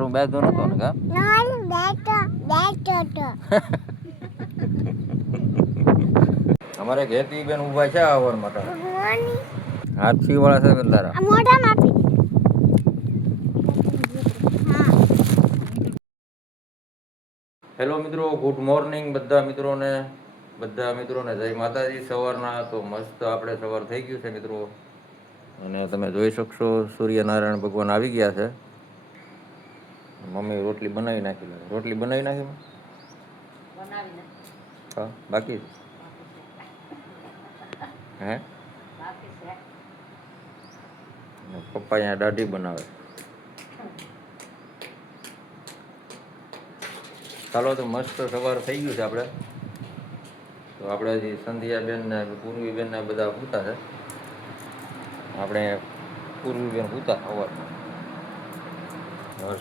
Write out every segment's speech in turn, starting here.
હવારું બેઠો નતો ને કા અમારે ઘેતી બેન ઉભા છે આવર માટે હાથી વાળા છે તારા મોઢામાં આપી હેલો મિત્રો, ગુડ મોર્નિંગ બધા મિત્રોને જય માતાજી. સવારના તો મસ્ત આપણે સવાર થઈ ગયું છે મિત્રો, અને તમે જોઈ શકશો સૂર્યનારાયણ ભગવાન આવી ગયા છે. મમ્મી રોટલી બનાવી નાખી હા બાકી હે પપ્પા અહીંયા દાઢી બનાવે. ચાલો તો મસ્ત સવાર થઈ ગયું છે આપણે તો. આપણે હજી સંધ્યાબેન ને પૂર્વીબેન ને બધા પૂતા છે. આપણે પૂર્વીબેન પૂતા સવારમાં.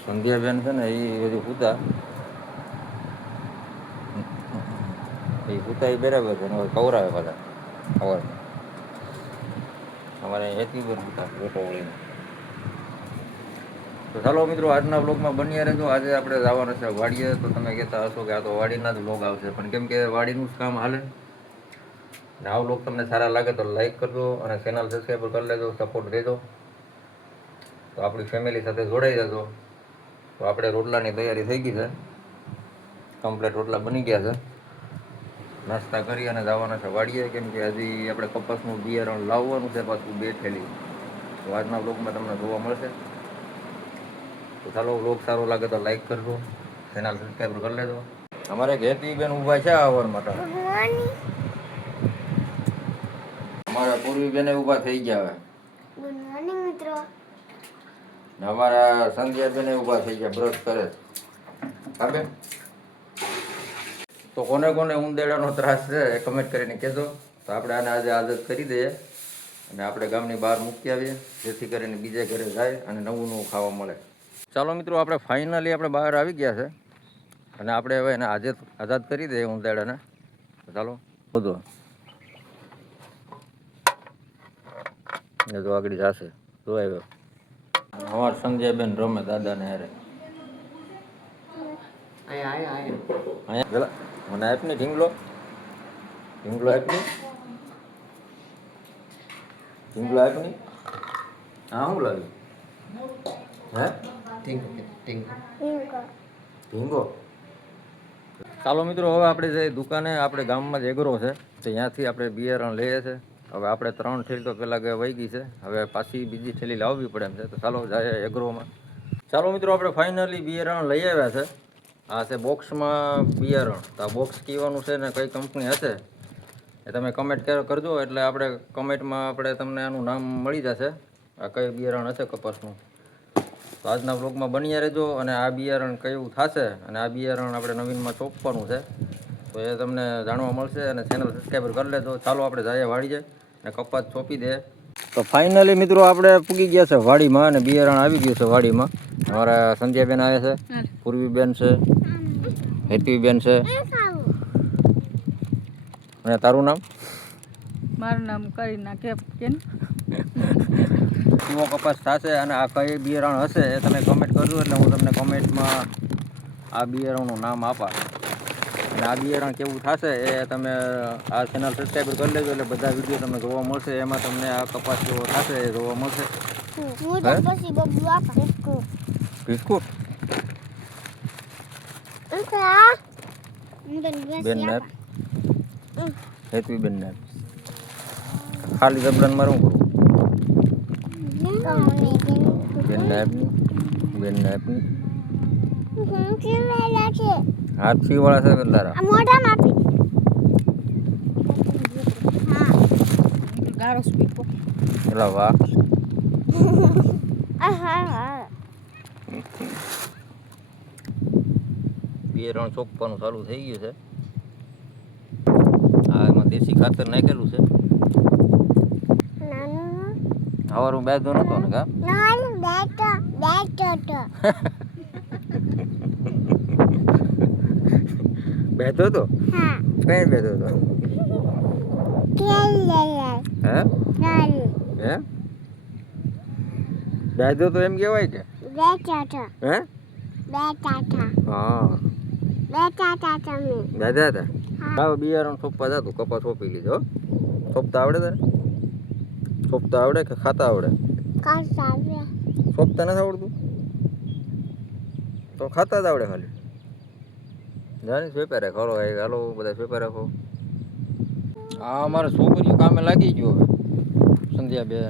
સંધ્યાબેન છે ને એ બધું પૂતા એ બરાબર છે. કવરાવે બધા સવારમાં. અમારે હેતી બેન પૂતા રોટો વળીને. તો ચાલો મિત્રો, આજના બ્લોગમાં બન્યા રહેજો. આજે આપણે જવાના છે વાડીએ. તો તમે કહેતા હશો કે આ તો વાડીના જ બ્લોગ આવશે, પણ કેમ કે વાડીનું જ કામ હાલે. આ બ્લોગ તમને સારા લાગે તો લાઈક કરજો અને ચેનલ સબસ્ક્રાઈબ કરી લેજો, સપોર્ટ દેજો. તો આપણી ફેમિલી સાથે જોડાઈ જજો. તો આપણે રોટલાની તૈયારી થઈ ગઈ છે, કમ્પ્લીટ રોટલા બની ગયા છે. નાસ્તા કરી અને જવાના છે વાડીએ, કેમ કે હજી આપણે કપાસનું બિયારણ લાવવાનું છે પાછું 2 થેલી. તો આજના બ્લોગમાં તમને જોવા મળશે. તો ચાલો, બ્લોગ સારો લાગે તો લાઈક કરજો, ચેનલ સબસ્ક્રાઈબ કરી લેજો. અમારે ઘેતી બેન ઊભા છે આવર માટે. અમારા પૂર્વી બેને ઊભા થઈ ગયા હવે. ગુડ મોર્નિંગ મિત્રો. અમારા સંધ્યા બેને ઊભા થઈ ગયા, બ્રશ કરે છે. તો કોને કોને ઉંદેડાનો ત્રાસ છે એ કમેન્ટ કરીને કહેજો. તો આપણે આને આજે આદત કરી દઈએ અને આપણે ગામની બહાર મૂકી આવીએ, જેથી કરીને બીજે ઘરે જાય અને નવું ખાવા મળે. ચાલો મિત્રો, આપણે ફાઇનલી આપણે બહાર આવી ગયા છે અને આપણે હવે એને આજે આઝાદ કરી દઈએ ઉંદેડાને. ચાલો બધો એ તો આગળ જશે. તો આવ્યો અમાર સંજયબેન રમે દાદાને હારે. અહીંયા પેલા મને આપ ને ઢીંગલો આપ ને હા શું લાગ્યું હે ઢીંગો. ચાલો મિત્રો, હવે આપણે જે દુકાને આપણે ગામમાં જ એગ્રો છે તો ત્યાંથી આપણે બિયારણ લઈએ છીએ. હવે આપણે 3 થેલી તો પહેલાં વહી ગઈ છે, હવે પાછી બીજી થેલી લાવવી પડે એમ છે. તો ચાલો જાય એગ્રોમાં. ચાલો મિત્રો, આપણે ફાઇનલી બિયારણ લઈ આવ્યા છે. આ છે બોક્સમાં બિયારણ. તો આ બોક્સ કીવાનું છે ને કઈ કંપની હશે એ તમે કમેન્ટ કરજો, એટલે આપણે કમેન્ટમાં આપણે તમને આનું નામ મળી જશે, આ કઈ બિયારણ હશે કપાસનું. તો આજના બ્લોગમાં બન્યા રહેજો અને આ બિયારણ કયું થશે અને આ બિયારણ આપણે નવીનમાં ચોપવાનું છે તો એ તમને જાણવા મળશે. અને ચેનલ સબસ્ક્રાઈબર કરી લેજો. ચાલો આપણે જઈએ વાડીએ અને કપાસ ચોપી દે. તો ફાઇનલી મિત્રો, આપણે પૂગી ગયા છે વાડીમાં અને બિયારણ આવી ગયું છે વાડીમાં. અમારા સંધ્યાબેન આવે છે, પૂર્વીબેન છે, હેતવીબેન છે. અને તારું નામ? મારું નામ કરીના કેપ્ટન. કેવો કપાસ થશે અને આ કઈ બિયારણ હશે એ તમે કમેન્ટ કરજો, એટલે હું તમને કમેન્ટમાં આ બિયારણનું નામ આપા. અને આ બિયારણ કેવું થશે એ તમે આ ચેનલ સબસ્ક્રાઈબર કરી લેજો, એટલે બધા વિડીયો તમને જોવા મળશે. એમાં તમને આ કપાસ કેવો થશે એ જોવા મળશે. બિસ્કુટ બેન ને હેતવી બેન ને ખાલી જબરન માં હું કરું બેન ને હાથી વાળા છે તારા મોઢામાં આપી ગારો સ્પીકો એલા વાહ. બિયારણ ચોપવાનું ચાલુ થઈ ગયું છે. હા, એમાં દેશી ખાતર નાખેલું છે. સવારું બેઠો નતો ને કા બેઠો તો કઈ બેઠો તો હે બેઠો તો એમ કેવાય કે હે બેઠા હતા હા બેઠા હતા તમે દાદા હતા લાવ બિયારણ સોંપવા જતું કપાસ સોંપી લીધો હો. સોંપતા આવડે તને સોંપતા આવડે કે ખાતા આવડે કાસા બે સોંપતા નથી આવડતું તો ખાતા જ આવડે ખાલી જાણી સ્વેપે રાખો હાલો એક હાલો બધા સ્વેપે રાખો હા અમારે છોકરીઓ કામે લાગી ગયો હવે સંધ્યા બેન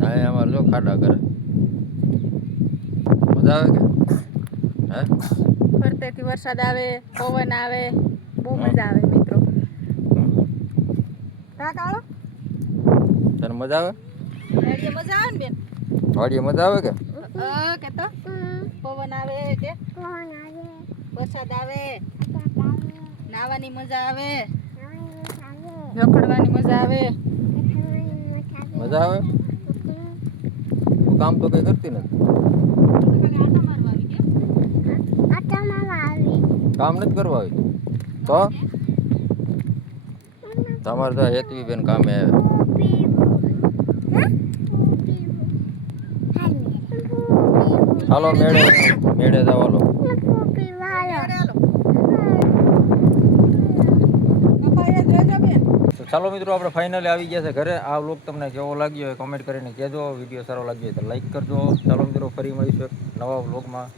હા અમારે જો ખાડા કરે મજા આવે કે હે ફરતેથી વરસાદ આવે પવન આવે બહુ મજા આવે મિત્રો કા કાળો તને મજા આવે રેડિયો મજા આવે ને બેન વાડીએ મજા આવે કે કે તો પવન આવે કે કોણ આવે વરસાદ આવે આવે નાવાની મજા આવે આવે રખડવાની મજા આવે મજા આવે તું કામ તો કઈ કરતી નથી કામ નથી કરવા આવી તો તમારે તો હેતવી બેન કામે આવે હાલો મેળે મેળે જાવ હાલો તો ચાલો મિત્રો આપણે ફાઇનલી આવી ગયા છે ઘરે આ વ્લોગ તમને કેવો લાગ્યો હોય કોમેન્ટ કરીને કહેજો વિડીયો સારો લાગ્યો હોય તો લાઈક કરજો ચાલો મિત્રો ફરી મળીશું એક નવા વ્લોગમાં